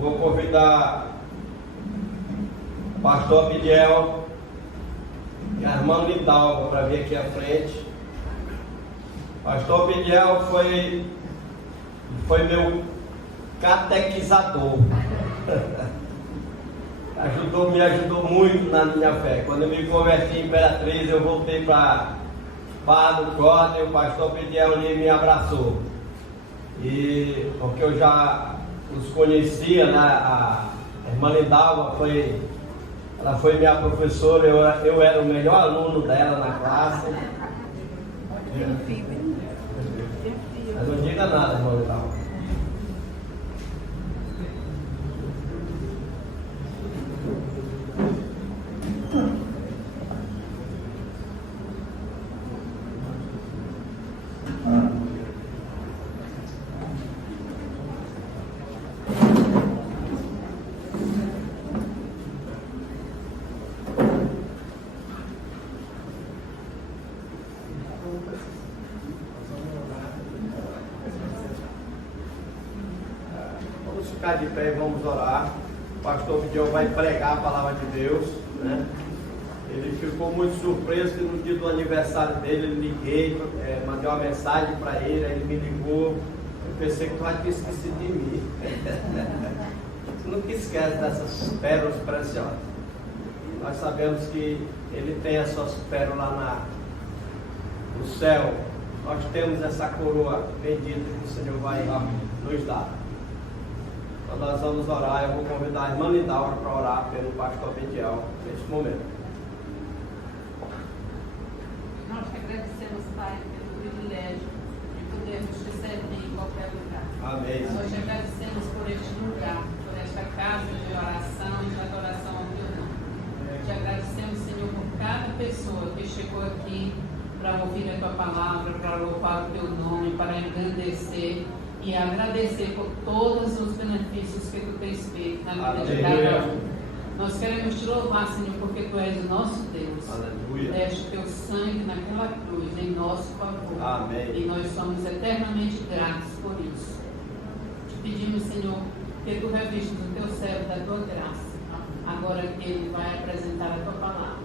Vou convidar o pastor Abdiel e a irmã Lindalva para vir aqui à frente. O pastor Abdiel foi meu catequizador. Me ajudou muito na minha fé. Quando eu me converti em Imperatriz, eu voltei para Barra do Corte e o pastor Abdiel me abraçou. E porque eu já os conhecia, né? A irmã Lindalva foi minha professora, eu era o melhor aluno dela na classe. Mas não diga nada, irmã Lindalva. Vamos ficar de pé e vamos orar. O pastor Abdiel vai pregar a palavra de Deus, né? Ele ficou muito surpreso que no dia do aniversário dele, eu liguei, mandei uma mensagem para ele, aí ele me ligou. Eu pensei que tu já tinha esquecido de mim. Tu nunca esquece dessas pérolas preciosas. Nós sabemos que ele tem as suas pérolas no céu. Nós temos essa coroa bendita que o Senhor vai nos dar. Então nós vamos orar. Eu vou convidar a irmã Lindalva para orar pelo pastor Abdiel neste momento. Nós te agradecemos, Pai, pelo privilégio de podermos te servir em qualquer lugar. Amém. Nós te agradecemos por este lugar, por esta casa de oração e de adoração ao teu nome. Te agradecemos, Senhor, por cada pessoa que chegou aqui para ouvir a tua palavra, para louvar o teu nome, para engrandecer e agradecer por todos os benefícios que tu tens feito na vida de cada um. Nós queremos te louvar, Senhor, porque tu és o nosso Deus. Aleluia. Deste teu sangue naquela cruz em nosso favor. Amém. E nós somos eternamente gratos por isso. Te pedimos, Senhor, que tu revistas o teu servo da tua graça, agora que ele vai apresentar a tua palavra.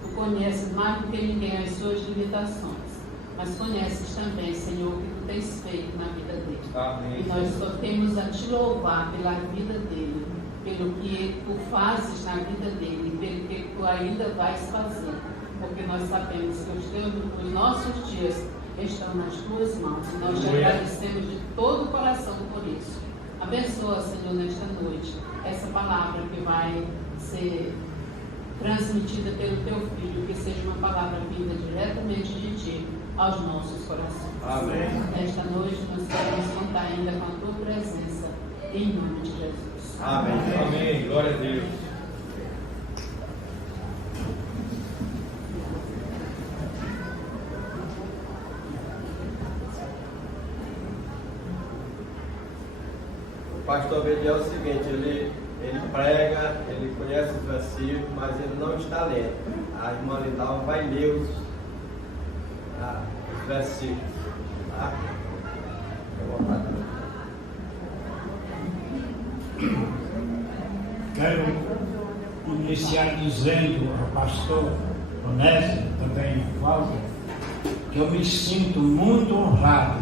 Tu conheces mais do que ninguém as suas limitações, mas conheces também, Senhor, o que tu tens feito na vida dele. Amém. E nós só temos a te louvar pela vida dele, pelo que tu fazes na vida dele, pelo que tu ainda vais fazer, porque nós sabemos que os nossos dias estão nas tuas mãos, e nós te agradecemos de todo o coração por isso. Abençoa, Senhor, nesta noite, essa palavra que vai ser transmitida pelo teu Filho, que seja uma palavra vinda diretamente de ti aos nossos corações. Amém. Nesta noite nós queremos contar ainda com a tua presença, em nome de Jesus. Amém. Amém. Glória a Deus. O pastor Abdiel é o seguinte, ele prega, ele conhece os versículos, mas ele não está lendo. A irmã Lindalva vai ler os versículos. Tá? Vou voltar. Quero iniciar dizendo ao pastor Onésio, também Cláudio, que eu me sinto muito honrado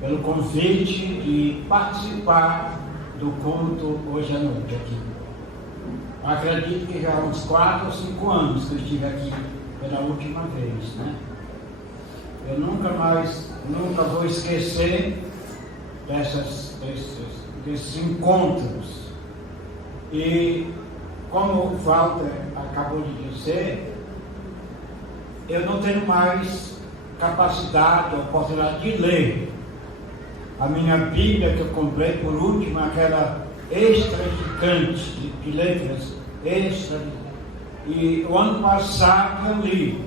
pelo convite de participar do culto hoje à noite aqui. Acredito que já há uns 4 ou 5 anos que eu estive aqui pela última vez, né? Eu nunca vou esquecer desses encontros. E como o Walter acabou de dizer, eu não tenho mais capacidade ou oportunidade de ler a minha Bíblia que eu comprei por último, aquela extra gigante de letras extra. E o ano passado eu li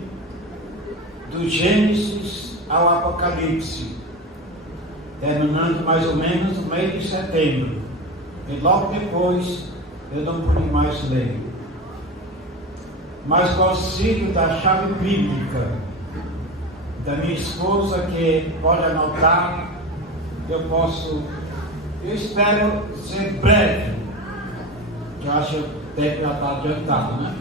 do Gênesis ao Apocalipse, terminando mais ou menos no mês de setembro, e logo depois eu não pude mais ler. Mas com o auxílio da chave bíblica da minha esposa, que pode anotar, eu posso Eu espero ser breve, que eu acho que o tempo já está adiantado, né?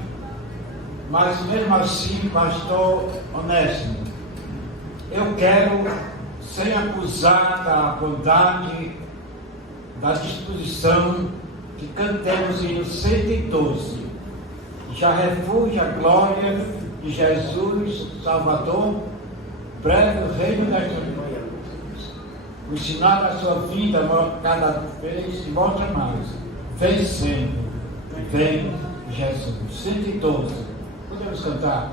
Mas mesmo assim, pastor Onésimo, eu quero, sem acusar da bondade, da disposição, que cantemos em 112. Já refúgio a glória de Jesus, Salvador, breve o reino das glórias. O sinal da sua vida, cada vez se mostra mais, vencendo, vem Jesus. 112. Podemos cantar?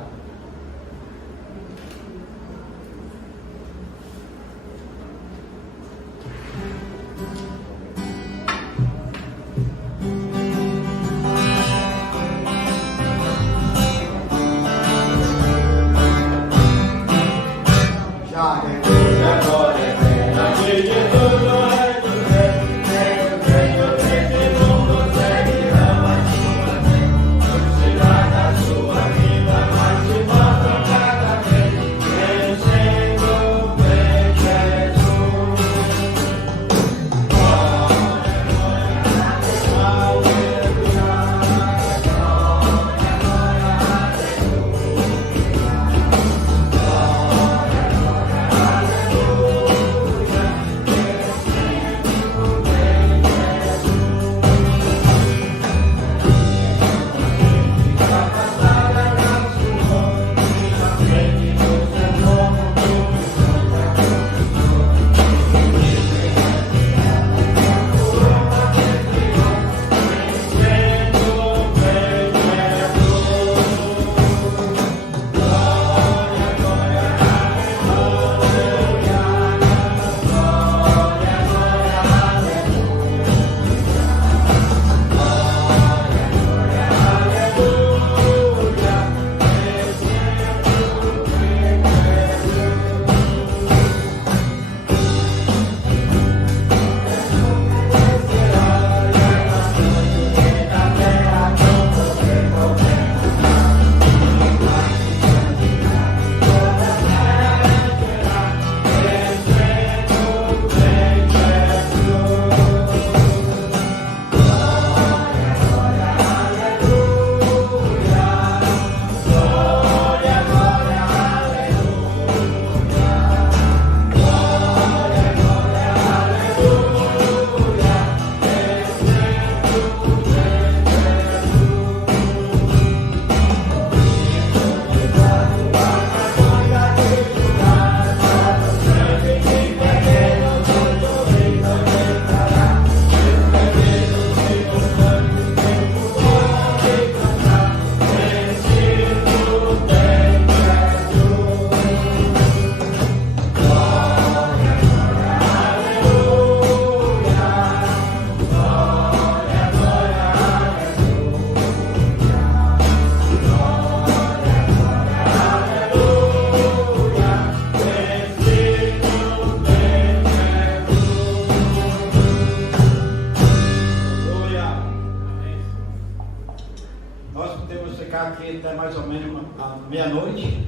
Aqui até mais ou menos a meia-noite.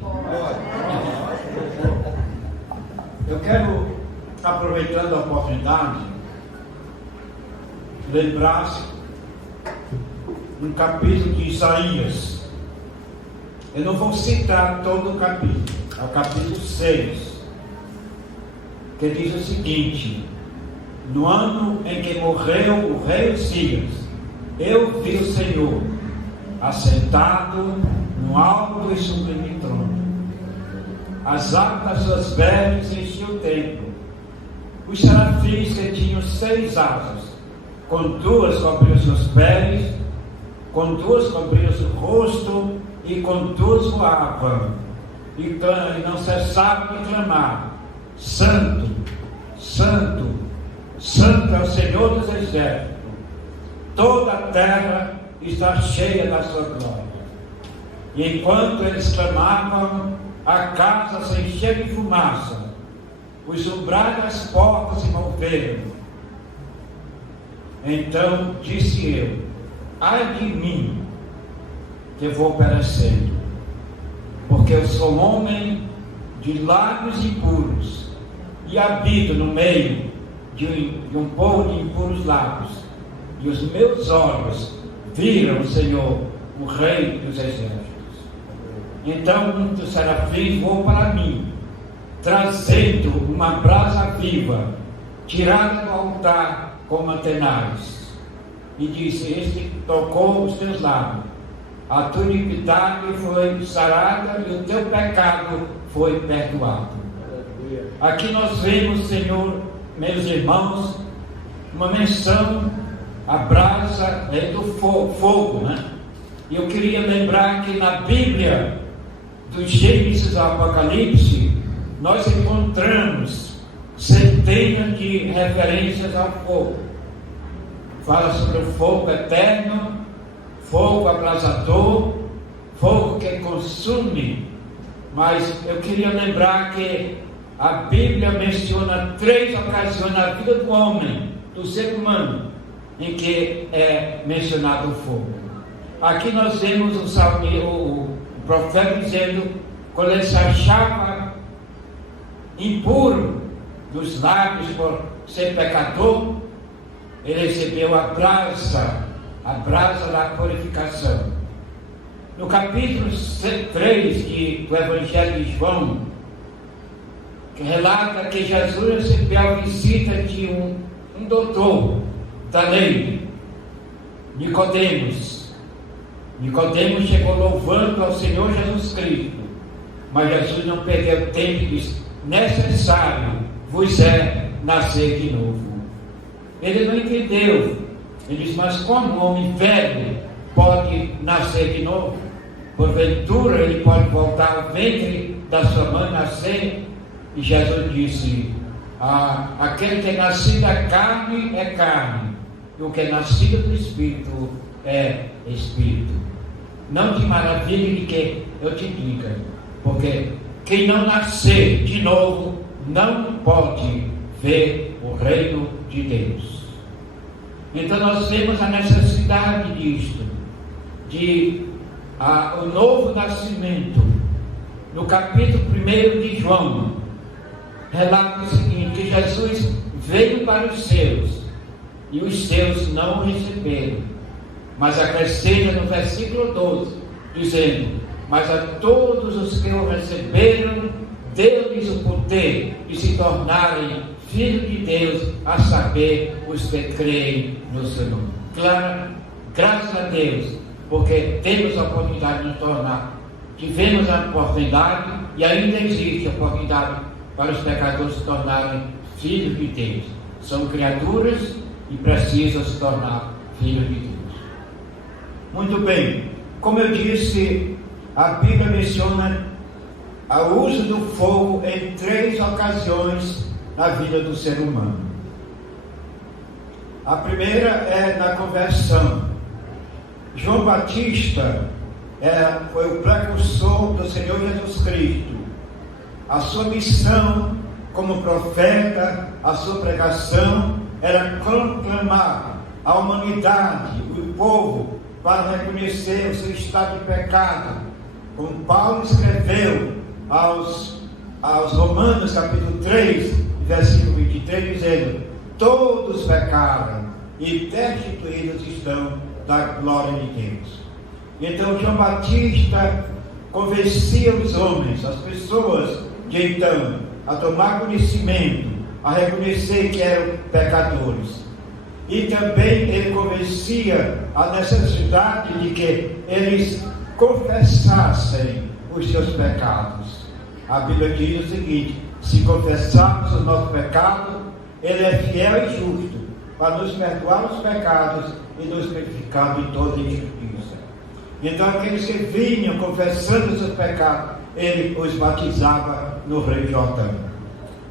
Eu quero, aproveitando a oportunidade, lembrar-se um capítulo de Isaías. Eu não vou citar todo o capítulo, é o capítulo 6, que diz o seguinte: no ano em que morreu o rei Uzias, eu vi o Senhor assentado no alto e sublime trono. As asas das suas vestes enchiam o templo. Os serafins que tinham 6 asas, com 2 cobriam seus pés, com 2 cobriam seu rosto, e com 2 voavam, e não cessavam de clamar: Santo, Santo, Santo é o Senhor dos exércitos. Toda a terra está cheia da sua glória. E enquanto eles clamavam, a casa se encheu de fumaça, os umbrais das portas se moveram. Então disse eu: ai de mim, que vou perecendo, porque eu sou homem de lábios impuros, e habito no meio de um povo de impuros lábios, e os meus olhos viram o Senhor, o Rei dos Exércitos. Então um dos serafins voou para mim, trazendo uma brasa viva, tirada do altar com mantenais, e disse: este tocou os teus lábios, a tua iniquidade foi sarada e o teu pecado foi perdoado. Aqui nós vemos, Senhor, meus irmãos, uma menção à brasa do fogo, né? E eu queria lembrar que na Bíblia, do Gênesis ao Apocalipse, nós encontramos centenas de referências ao fogo. Fala sobre o fogo eterno, fogo abrasador, fogo que consome. Mas eu queria lembrar que a Bíblia menciona 3 ocasiões na vida do homem, do ser humano, em que é mencionado o fogo. Aqui nós vemos o profeta dizendo, quando ele se achava impuro dos lábios por ser pecador, ele recebeu a brasa da purificação. No capítulo 3 do Evangelho de João, que relata que Jesus recebeu a visita de um doutor da lei, Nicodemos. Nicodemos chegou louvando ao Senhor Jesus Cristo, mas Jesus não perdeu tempo e disse: necessário vos é nascer de novo. Ele não entendeu. Ele disse: mas como um homem velho pode nascer de novo? Porventura ele pode voltar ao ventre da sua mãe nascer? E Jesus disse: aquele que é nascido da carne é carne, e o que é nascido do Espírito é Espírito. Não te maravilhe de que eu te diga, porque quem não nascer de novo não pode ver o reino de Deus. Então nós vemos a necessidade disto, o novo nascimento. No capítulo 1 de João, relata o seguinte, que Jesus veio para os seus, e os seus não o receberam. Mas acrescenta no versículo 12, dizendo: mas a todos os que o receberam, deu-lhes o poder de se tornarem filhos de Deus, a saber, os que creem no seu nome. Claro, graças a Deus, porque temos a oportunidade de nos tornar. Tivemos a oportunidade e ainda existe a oportunidade para os pecadores se tornarem filhos de Deus. São criaturas e precisam se tornar filhos de Deus. Muito bem, como eu disse, a Bíblia menciona o uso do fogo em 3 ocasiões na vida do ser humano. A primeira é na conversão. João Batista foi o precursor do Senhor Jesus Cristo. A sua missão como profeta, a sua pregação era proclamar a humanidade, o povo, para reconhecer o seu estado de pecado. Como Paulo escreveu aos Romanos, capítulo 3, versículo 23, dizendo: todos pecaram e destituídos estão da glória de Deus. Então João Batista convencia os homens, as pessoas de então, a tomar conhecimento, a reconhecer que eram pecadores. E também ele convencia a necessidade de que eles confessassem os seus pecados. A Bíblia diz o seguinte: se confessarmos o nosso pecado, ele é fiel e justo para nos perdoar os pecados e nos purificar de toda injustiça. Então aqueles que vinham confessando os seus pecados, ele os batizava no Rio Jordão.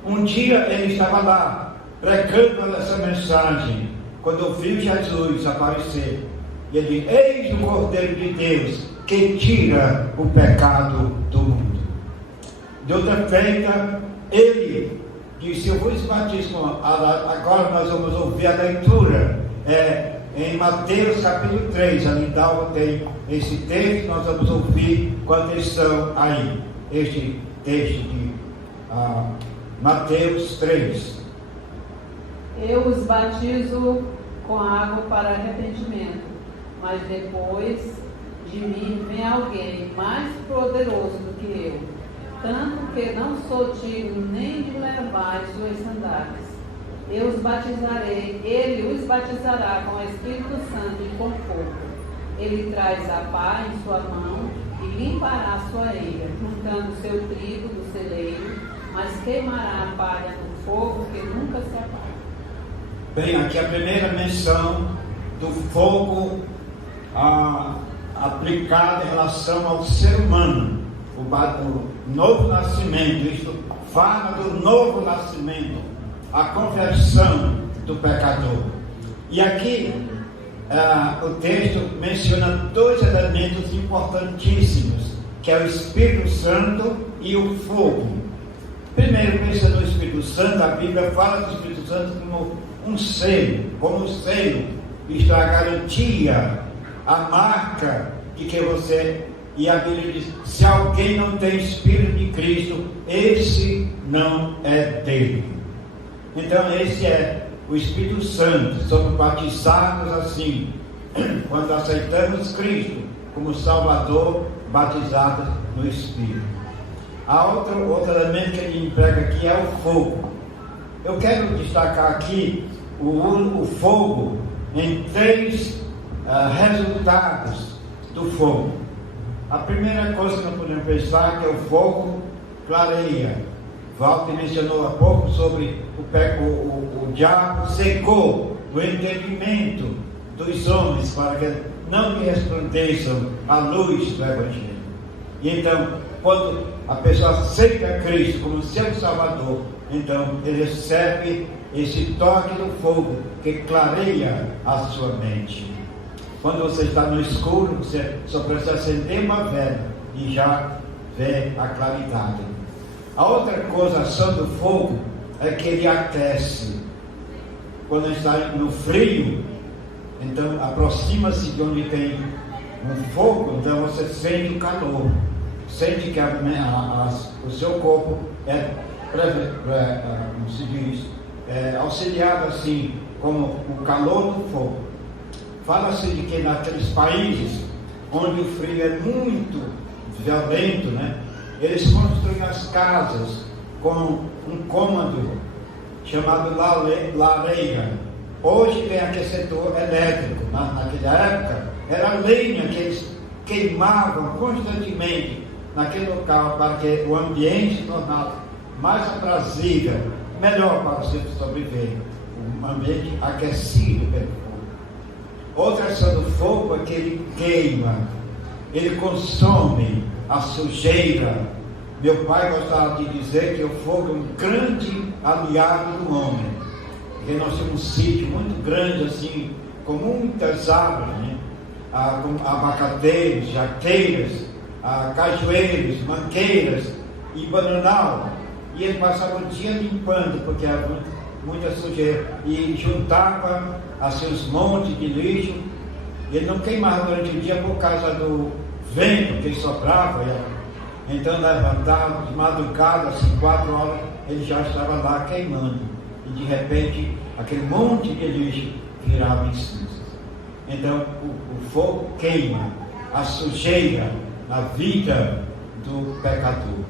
Um dia ele estava lá pregando essa mensagem, quando viu Jesus aparecer, e ele disse: eis o Cordeiro de Deus que tira o pecado do mundo. De outra feita, ele disse: eu vos batizo. Agora nós vamos ouvir a leitura em Mateus capítulo 3, ali tem esse texto, nós vamos ouvir com atenção aí, este texto de Mateus 3. Eu os batizo com água para arrependimento, mas depois de mim vem alguém mais poderoso do que eu, tanto que não sou digno nem de levar as suas sandálias. Ele os batizará com o Espírito Santo e com fogo. Ele traz a pá em sua mão e limpará a sua eira, juntando o seu trigo do celeiro, mas queimará a palha no fogo que nunca se apaga. Bem, aqui a primeira menção do fogo aplicado em relação ao ser humano, o novo nascimento. Isto fala do novo nascimento, a conversão do pecador. E aqui o texto menciona dois elementos importantíssimos, que é o Espírito Santo e o fogo. Primeiro, pensa no Espírito Santo. A Bíblia fala do Espírito Santo como um selo, isto é a garantia, a marca de que você, e a Bíblia diz, se alguém não tem Espírito de Cristo, esse não é dele. Então esse é o Espírito Santo. Somos batizados assim, quando aceitamos Cristo como Salvador, batizados no Espírito. Outro elemento que ele emprega aqui é o fogo. Eu quero destacar aqui o fogo em três resultados do fogo. A primeira coisa que nós podemos pensar é que o fogo clareia. Walter mencionou há pouco sobre o diabo secou o entendimento dos homens para que não lhe resplandeçam a luz do Evangelho. E então, quando a pessoa aceita Cristo como seu Salvador, então ele recebe esse toque do fogo que clareia a sua mente. Quando você está no escuro, você só precisa acender uma vela e já vê a claridade. A outra coisa, a ação do fogo, é que ele aquece. Quando está no frio, então aproxima-se de onde tem um fogo, então você sente o calor, sente que o seu corpo como se diz, auxiliado assim, como o calor do fogo. Fala-se de que naqueles países onde o frio é muito violento, né, eles construem as casas com um cômodo chamado lareira. Hoje tem aquecedor elétrico. Naquela época era lenha que eles queimavam constantemente naquele local para que o ambiente se tornasse mais aprazível, melhor para você sobreviver. Um ambiente aquecido pelo fogo. Outra ação do fogo é que ele queima, ele consome a sujeira. Meu pai gostava de dizer que o fogo é um grande aliado do homem. Porque nós temos um sítio muito grande assim, com muitas árvores, né? Com abacateiros, jaqueiras, cajueiros, mangueiras e bananal. E ele passava o dia limpando, porque havia muita sujeira. E juntava assim os montes de lixo. Ele não queimava durante o dia por causa do vento que soprava. Então levantava de madrugada, assim, 4 horas, ele já estava lá queimando. E de repente, aquele monte de lixo virava em cinzas. Então o fogo queima a sujeira na vida do pecador.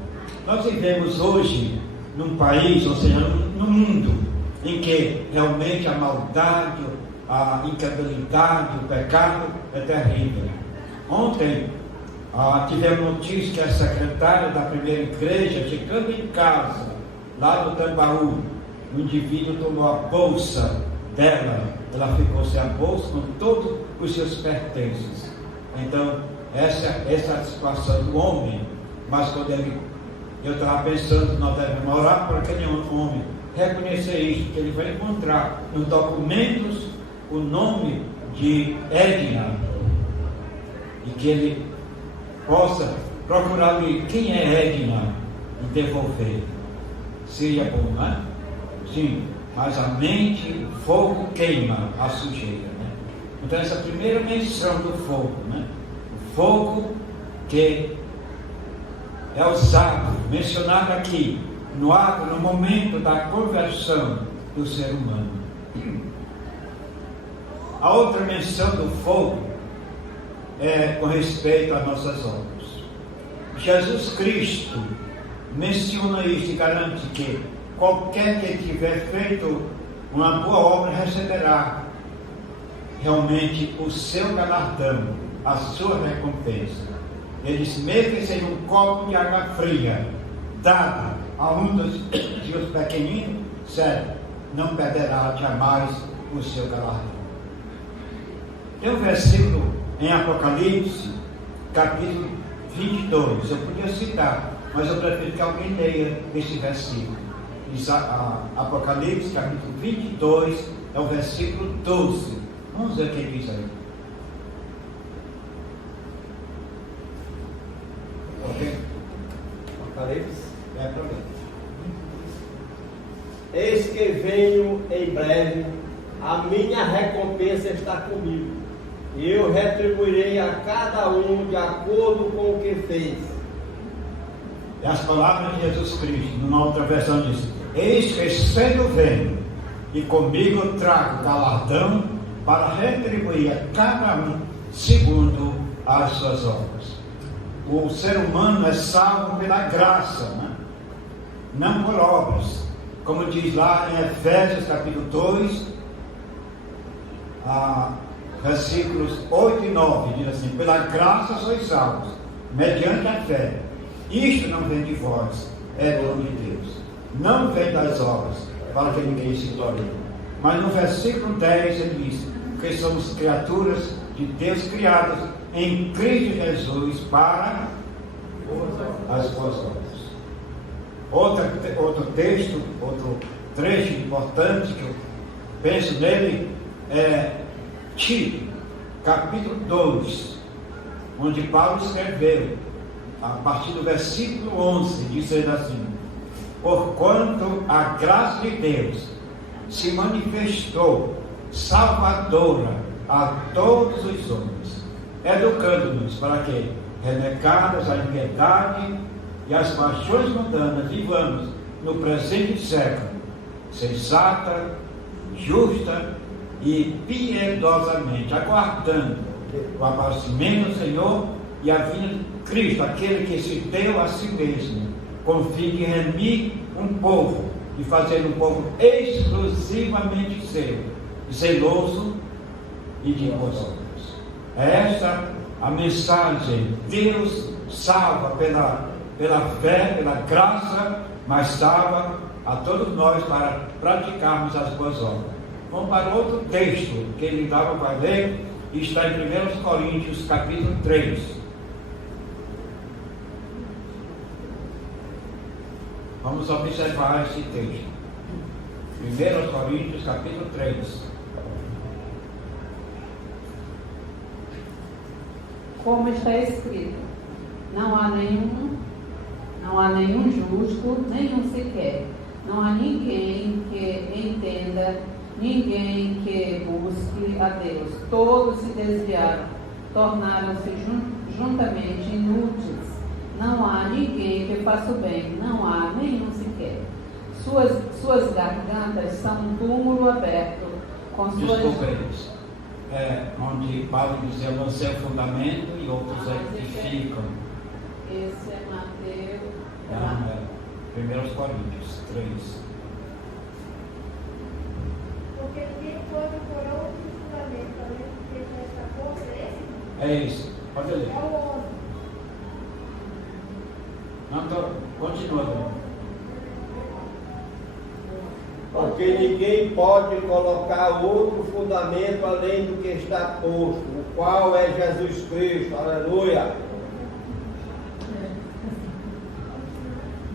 Nós vivemos hoje num país, ou seja, no mundo, em que realmente a maldade, a incredulidade, o pecado é terrível. Ontem tivemos notícia que a secretária da primeira igreja, chegando em casa, lá no Tambaú, o indivíduo tomou a bolsa dela, ela ficou sem a bolsa com todos os seus pertences. Então, essa é a situação do homem. Mas quando eu estava pensando, nós devemos orar para aquele homem reconhecer isso, que ele vai encontrar nos documentos o nome de Edna, e que ele possa procurar quem é Edna e devolver. Seria bom, não é? Sim, mas a mente, o fogo queima a sujeira, né? Então essa primeira menção do fogo, né? O fogo que é usado, mencionado aqui, no momento da conversão do ser humano. A outra menção do fogo é com respeito às nossas obras. Jesus Cristo menciona isso e garante que qualquer que tiver feito uma boa obra receberá realmente o seu galardão, a sua recompensa. Ele diz: mesmo que seja um copo de água fria dada a um dos seus pequeninos, sério, não perderá jamais o seu galardão. Tem um versículo em Apocalipse, capítulo 22, eu podia citar, mas eu prefiro que alguém leia esse versículo. Apocalipse, capítulo 22, é o versículo 12. Vamos ver o que diz aí. Ok? Apocalipse. É para ver. Eis que venho em breve, a minha recompensa está comigo, e eu retribuirei a cada um de acordo com o que fez. E as palavras de Jesus Cristo, numa outra versão diz: eis que cedo venho, e comigo trago galardão para retribuir a cada um segundo as suas obras. O ser humano é salvo pela graça, né? Não por obras. Como diz lá em Efésios capítulo 2, versículos 8 e 9, diz assim: pela graça sois salvos, mediante a fé. Isto não vem de vós, é dom de Deus. Não vem das obras, para que ninguém se glorie. Mas no versículo 10 ele diz que somos criaturas de Deus criadas em Cristo Jesus para as boas obras. Outro texto, outro trecho importante que eu penso nele é Tito, capítulo 2, onde Paulo escreveu, a partir do versículo 11, dizendo assim: porquanto a graça de Deus se manifestou salvadora a todos os homens, educando-nos para que, renegadas a impiedade e as paixões mundanas, vivamos no presente século sensata, justa e piedosamente, aguardando o aparecimento do Senhor e a vinda de Cristo, aquele que se deu a si mesmo, com o fim de remir um povo, de fazer um povo exclusivamente seu, zeloso e de boas obras. É esta a mensagem. Deus salva pela fé, pela graça, mas salva a todos nós para praticarmos as boas obras. Vamos para outro texto que ele dava para ler, e está em 1 Coríntios capítulo 3. Vamos observar esse texto. 1 Coríntios capítulo 3. Como está escrito: não há nenhum justo, nenhum sequer. Não há ninguém que entenda, ninguém que busque a Deus. Todos se desviaram, tornaram-se juntamente inúteis. Não há ninguém que faça o bem, não há nenhum sequer. Suas gargantas são um túmulo aberto. Com suas... Desculpe, onde Paulo diz: eu lancei o fundamento e outros edificam. Esse é Mateus. 1 Coríntios 3. Porque ninguém pode pôr outro fundamento além do que essa força, esse? É isso. Pode ler. É o outro. Não, continua. Porque ninguém pode colocar outro fundamento além do que está posto, o qual é Jesus Cristo. Aleluia!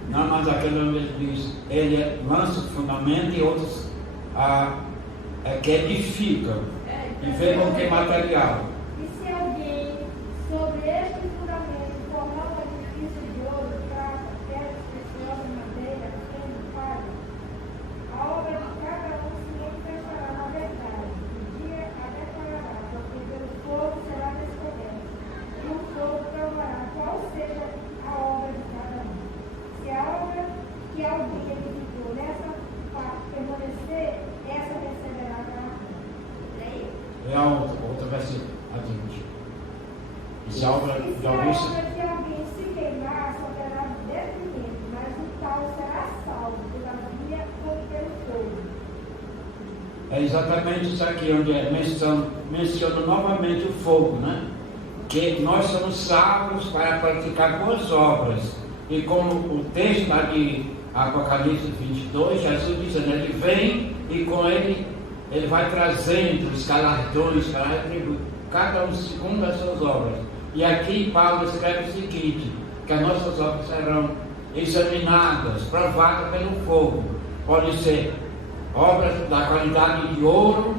Não, mas aquele onde ele diz, ele lança o fundamento e outros que edificam. E vê com que material. E se alguém, sobre este fundamento, formar um edifício de ouro, prata, pedras preciosas, madeira, feno, palha, a obra de cada um se manifestará na verdade. O dia a declarará, porque pelo fogo será descoberto. E o fogo provará qual seja a obra de cada um. Se a obra que alguém edificou nessa parte permanecer, essa receberá vai ser atingida. E se a obra de alguém se queimar, sofrerá detrimento, mas o tal será salvo, todavia, como pelo fogo. É exatamente isso aqui, onde menciona novamente o fogo, né? Que nós somos salvos para praticar boas obras. E como o texto lá de Apocalipse 22, Jesus dizendo, ele vem e com ele vai trazendo os galardões para retribuir, cada um segundo as suas obras. E aqui Paulo escreve o seguinte, que as nossas obras serão examinadas, provadas pelo fogo. Pode ser obras da qualidade de ouro,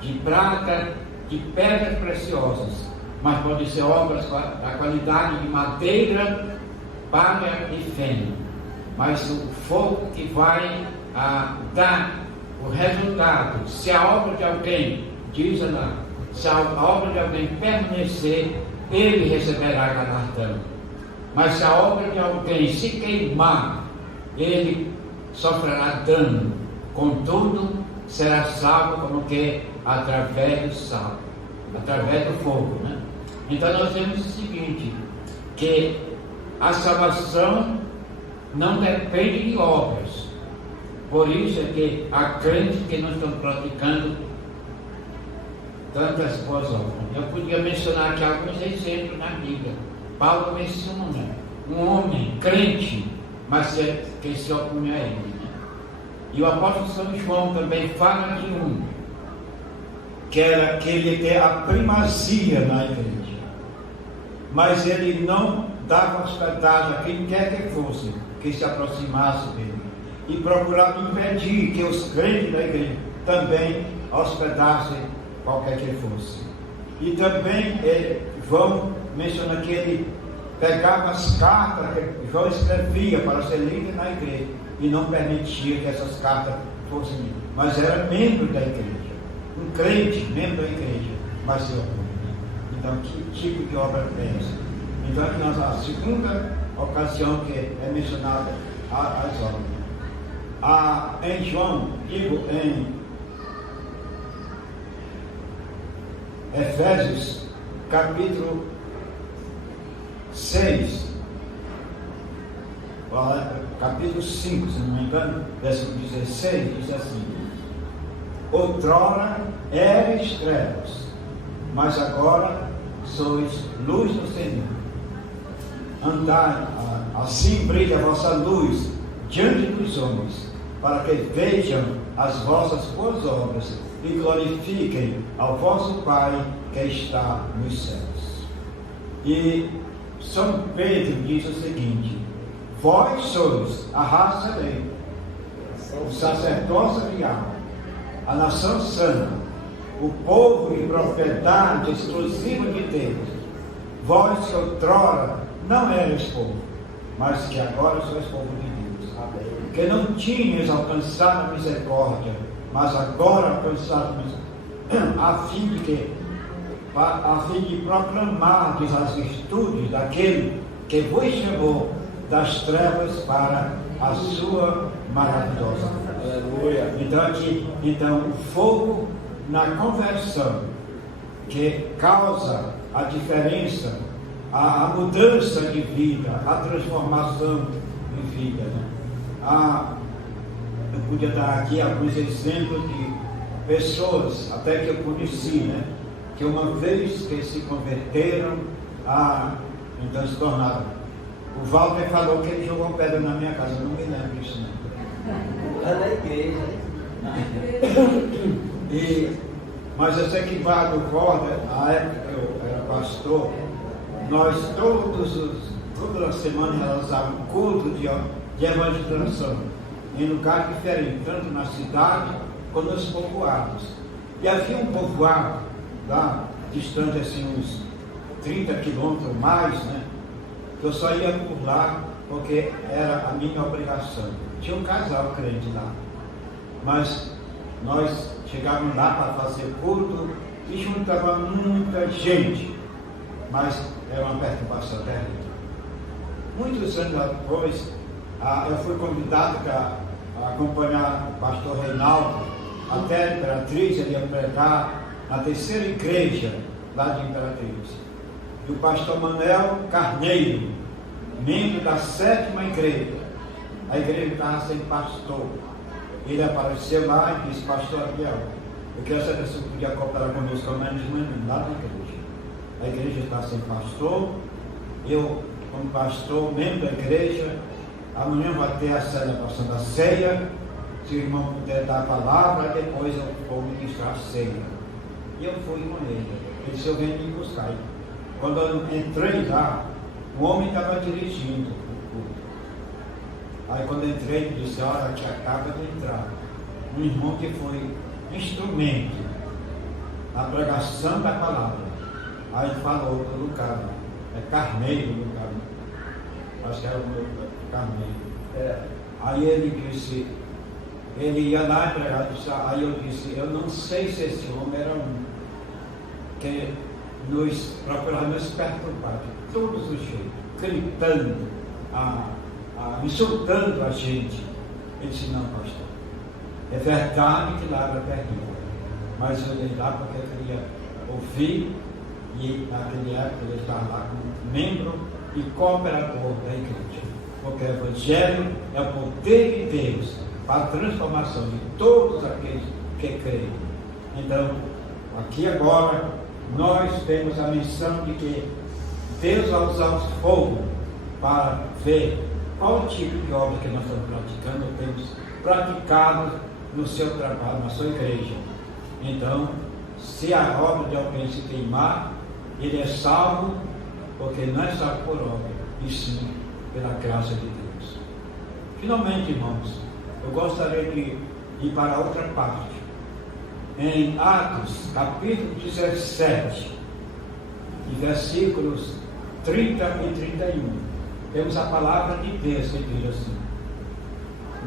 de prata, de pedras preciosas, mas pode ser obras da qualidade de madeira, palha e feno. Mas o fogo que vai dar o resultado, se a obra de alguém, diz lá, se a obra de alguém permanecer, ele receberá galardão. Mas se a obra de alguém se queimar, ele sofrerá dano. Contudo, será salvo como que através do sal, através do fogo, né? Então nós temos o seguinte, que a salvação não depende de obras. Por isso é que há crentes que não estão praticando tantas boas obras. Eu podia mencionar aqui alguns exemplos na Bíblia. Paulo menciona um homem crente, mas que se opõe a ele, né? E o apóstolo São João também fala de um que ele tem a primazia na igreja, mas ele não dava hospedagem a quem quer que fosse que se aproximasse dele, e procurava impedir que os crentes da igreja também hospedassem qualquer que fosse. E também João menciona que ele pegava as cartas que João escrevia para ser lido na igreja e não permitia que essas cartas fossem lidas, mas era membro da igreja, um crente, membro da igreja, mas se opõe. Então, que tipo de obra é essa? Então, aqui nós, a segunda ocasião que é mencionada as obras. Em João, em Efésios, capítulo 6, capítulo 5, se não me engano, versículo 16, diz assim: outrora eres trevas, mas agora sois luz do Senhor. Andai, assim brilha a vossa luz diante dos homens, para que vejam as vossas boas obras e glorifiquem ao vosso Pai que está nos céus. E São Pedro diz o seguinte: vós sois a raça eleita, o sacerdócio real, a nação santa, o povo e propriedade exclusiva de Deus. Vós que outrora não erais povo, mas que agora sois povo de Deus. Amém. Que não tinhas alcançado a misericórdia, mas agora alcançado a misericórdia, a fim de proclamardes as virtudes daquele que vos chamou das trevas para a sua maravilhosa. Aleluia. Então o fogo na conversão, que causa a diferença, a mudança de vida, a transformação de vida, né? Eu podia dar aqui alguns exemplos de pessoas, até que eu conheci, né? Que uma vez que se converteram, então se tornaram. O Walter falou que ele jogou pedra na minha casa, eu não me lembro disso não. Lá na igreja. Mas eu sei que vai do corda, a época que eu era pastor, nós toda a semana realizávamos culto de evangelização em lugares diferentes, tanto na cidade como nos povoados. E havia um povoado lá, distante assim uns 30 quilômetros ou mais, né? Eu só ia por lá porque era a minha obrigação. Tinha um casal crente lá, mas nós chegávamos lá para fazer culto e juntava muita gente, mas era uma perturbação terrível. Muitos anos depois, eu fui convidado para acompanhar o pastor Reinaldo até a Imperatriz, ele ia pregar na terceira igreja lá de Imperatriz. E o pastor Manuel Carneiro, membro da 7ª igreja. A igreja estava sem pastor. Ele apareceu lá e disse: pastor Ariel, eu quero saber se você podia cooperar conosco ao menos lá na igreja. A igreja está sem pastor. Eu, como pastor, membro da igreja, amanhã vai ter a celebração da ceia. Se o irmão puder dar a palavra, depois eu vou ministrar a ceia. E eu fui com ele. Ele disse: eu venho me buscar. Quando eu entrei lá, o homem estava dirigindo o culto. Aí quando eu entrei, ele disse: olha, que acaba de entrar um irmão que foi instrumento na pregação da palavra. Aí ele falou do Lucas, é Carneiro, Lucas, acho que era o meu Carneiro. Aí ele disse, ele ia lá pregar, aí eu disse: eu não sei se esse homem era um que nos procurava nos perturbar de todos os jeitos, gritando, insultando a gente. Ele disse: não, pastor, é verdade que lá era terrível, mas eu dei lá porque eu queria ouvir. E naquele época ele estava lá como membro e cooperador da igreja, porque o Evangelho é o poder de Deus para a transformação de todos aqueles que creem. Então, aqui agora, nós temos a missão de que Deus vai usar o fogo para ver qual tipo de obra que nós estamos praticando, ou temos praticado no seu trabalho, na sua igreja. Então, se a obra de alguém se queimar, ele é salvo, porque não é salvo por obra, e sim pela graça de Deus. Finalmente, irmãos, eu gostaria de ir para outra parte. Em Atos, capítulo 17, versículos 30 e 31, temos a palavra de Deus que diz assim: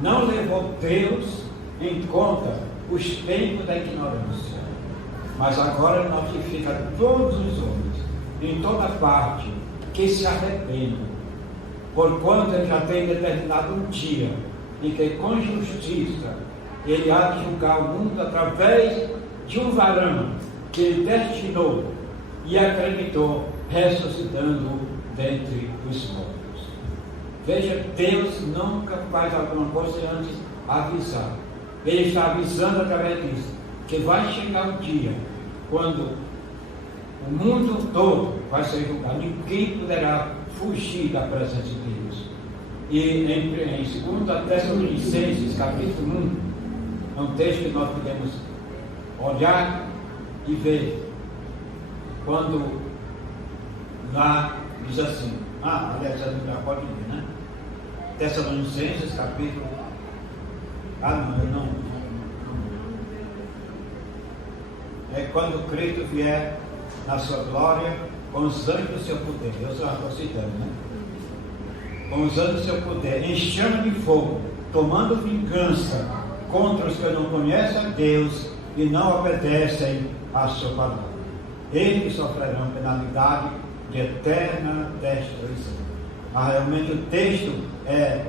não levou Deus em conta os tempos da ignorância, mas agora notifica todos os homens, em toda parte, que se arrependam, porquanto ele já tem determinado um dia em que com justiça ele há de julgar o mundo através de um varão que ele destinou e acreditou, ressuscitando dentre os mortos. Veja, Deus nunca faz alguma coisa antes avisar. Ele está avisando através disso, que vai chegar um dia quando o mundo todo vai ser julgado. Ninguém poderá fugir da presença de Deus. E em 2 Tessalonicenses, capítulo 1, é um texto que nós podemos olhar e ver, quando lá diz assim, aliás, já pode ler, né? Tessalonicenses, capítulo... É quando Cristo vier na sua glória, com os anjos do seu poder. Eu já estou citando, né? Com os anjos do seu poder, enchendo de fogo, tomando vingança contra os que não conhecem a Deus e não obedecem à sua palavra. Eles sofrerão penalidade de eterna destruição. Realmente o texto é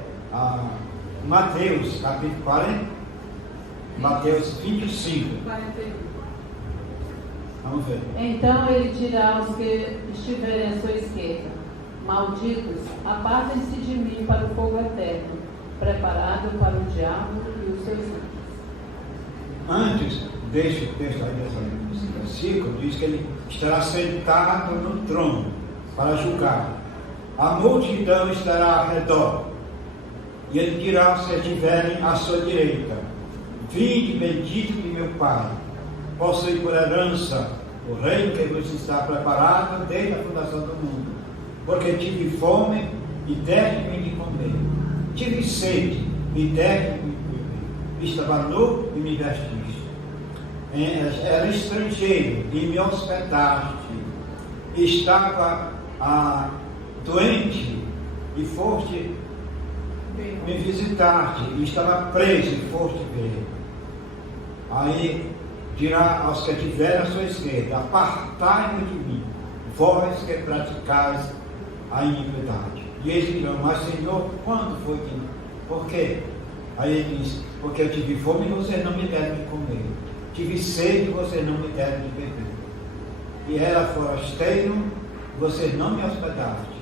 Mateus, capítulo 40, Mateus 25. 41. Vamos ver. Então ele dirá aos que estiverem à sua esquerda: malditos, apartem-se de mim para o fogo eterno, preparado para o diabo e os seus anjos. Antes deste texto aí, desse versículo, diz que ele estará sentado no trono para julgar. A multidão estará ao redor. E ele dirá aos que estiverem à sua direita: vinde, bendito de meu Pai, possui por herança o reino que vos está preparado desde a fundação do mundo. Porque tive fome e deste-me de comer, tive sede e deste-me de beber, estava nu e me vestiste, era estrangeiro e me hospedaste, estava doente e foste me visitaste, e estava preso e foste ver. Aí dirá aos que estiverem à sua esquerda: apartai-vos de mim, vós que praticais a iniquidade. E eles dirão: mas Senhor, quando foi que... Por quê? Aí ele diz: porque eu tive fome e vocês não me deram de comer, Tive sede e vocês não me deram de beber. E era forasteiro, vocês não me hospedaram.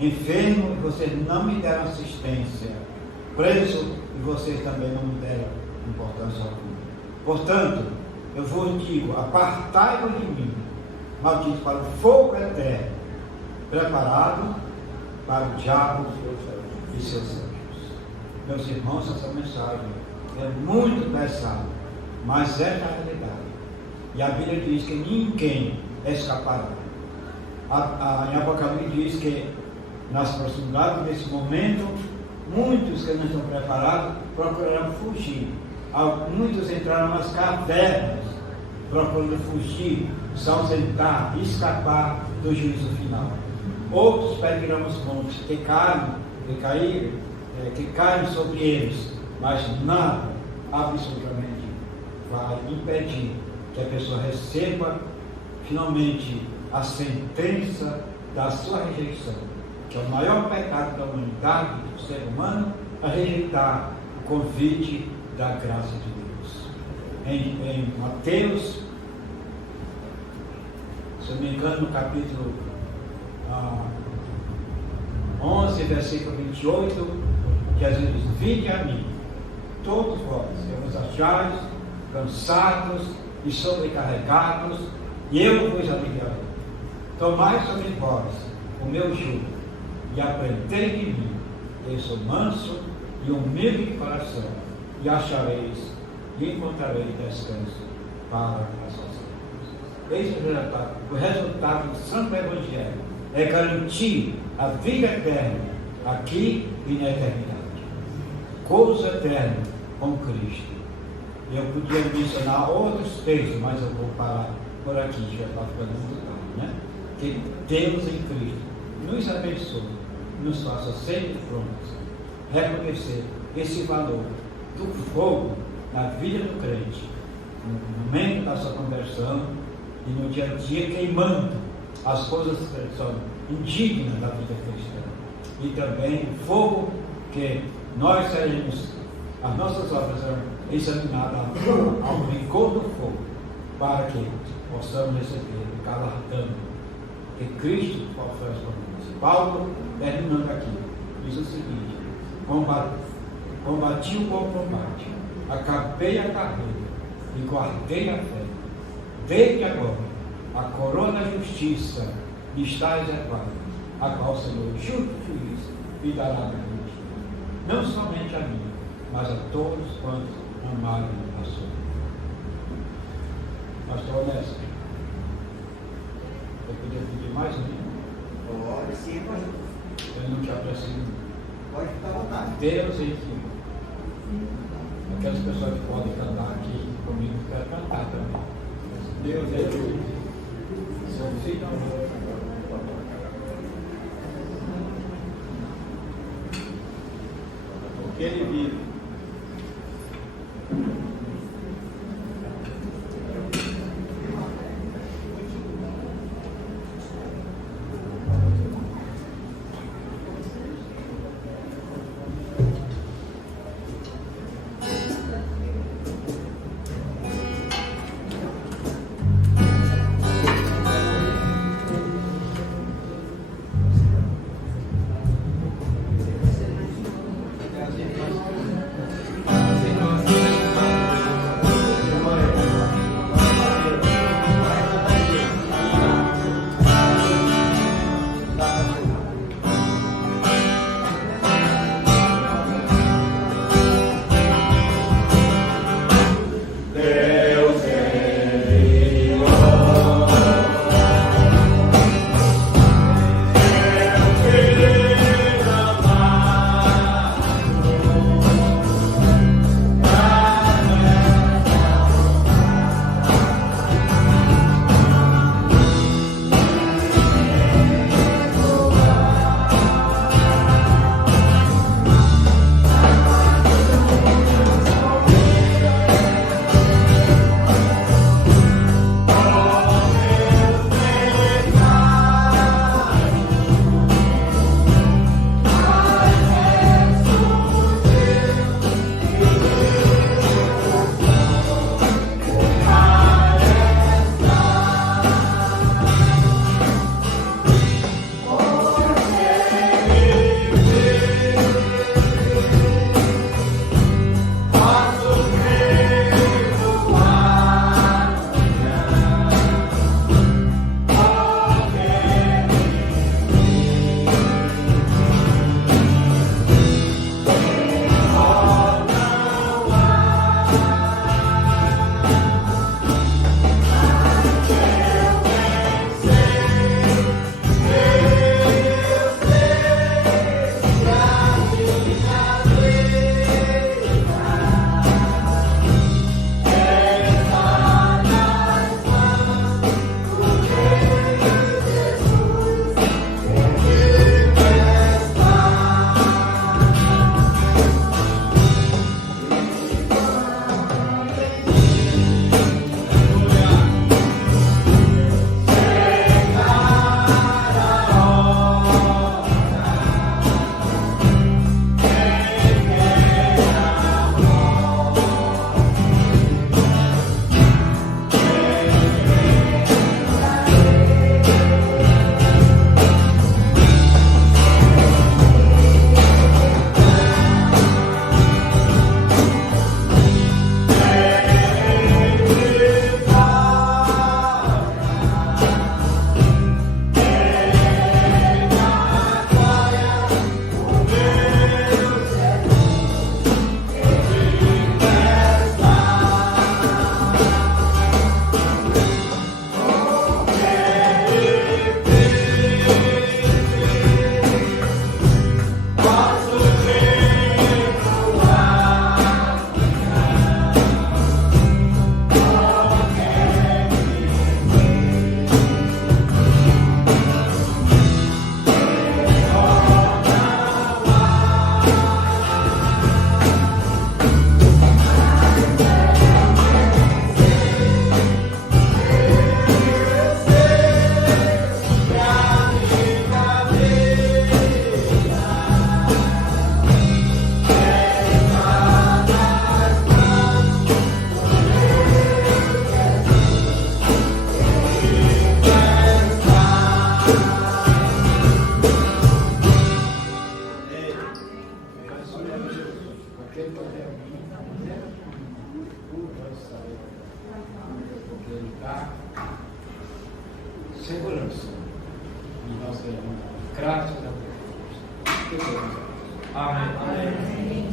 Enfermo, e vocês não me deram assistência. Preso, e vocês também não me deram importância alguma. Portanto, eu vos digo, apartai-vos de mim, malditos para o fogo eterno, preparado para o diabo e seus anjos. Meus irmãos, essa mensagem é muito pesada, mas é a realidade. E a Bíblia diz que ninguém escapará. Em Apocalipse diz que nas proximidades desse momento, muitos que não estão preparados procurarão fugir. Muitos entraram nas cavernas procurando fugir, se ausentar, escapar do juízo final. Outros pegarão os montes que caem sobre eles, mas nada, absolutamente, vai impedir que a pessoa receba finalmente a sentença da sua rejeição, que é o maior pecado da humanidade, do ser humano, a rejeitar o convite da graça de Deus. Em Mateus, se eu não me engano, no capítulo 11, versículo 28, Jesus diz: vinde a mim, todos vós, que vos achais cansados e sobrecarregados, e eu vos aliviarei. Tomai sobre vós o meu jugo, e aprendei de mim, que eu sou manso e humilde de coração, e achareis e encontrareis descanso para as vossas almas. Eis o resultado do Santo Evangelho é garantir a vida eterna aqui e na eternidade. Gozo eterno com Cristo. Eu podia mencionar outros textos, mas eu vou parar por aqui, já está ficando muito tarde, né? Que Deus em Cristo nos abençoe, nos faça sempre prontos, reconhecer esse valor do fogo na vida do crente, no momento da sua conversão e no dia a dia, queimando as coisas que são indignas da vida cristã. E também o fogo que nós seremos, as nossas obras serão examinadas ao rigor do fogo, para que possamos receber o galardão que Cristo oferece para nós. Paulo, terminando aqui, diz o seguinte: combati o bom combate, acabei a carreira e guardei a fé. Desde agora, a coroa da justiça me está reservada, a qual o Senhor, justo juiz, me dará na vida. Não somente a mim, mas a todos quantos amarem a sua vida. Pastor Honesto, eu podia pedir mais um minuto? Pode sim, pode. Eu não te aprecio. Pode ficar à vontade. Deus em ti. Aquelas pessoas que podem cantar aqui comigo, quero cantar também. Deus é tu. Seu filho amor. Porque ele vive. segurança. E nós devemos, graças a Deus. Amém. Amém.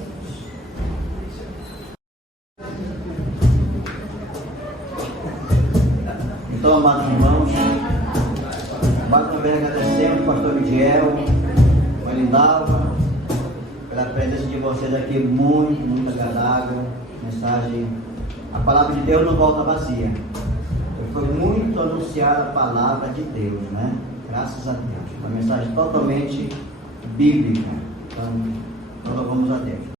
Então, amados irmãos, mais uma vez agradecemos ao pastor Midiel, a Lindalva, pela presença de vocês aqui, muito agradável. Mensagem, a palavra de Deus não volta vazia. Foi muito anunciada a palavra de Deus, né? Graças a Deus. Uma mensagem totalmente bíblica. Então, nós louvamos a Deus.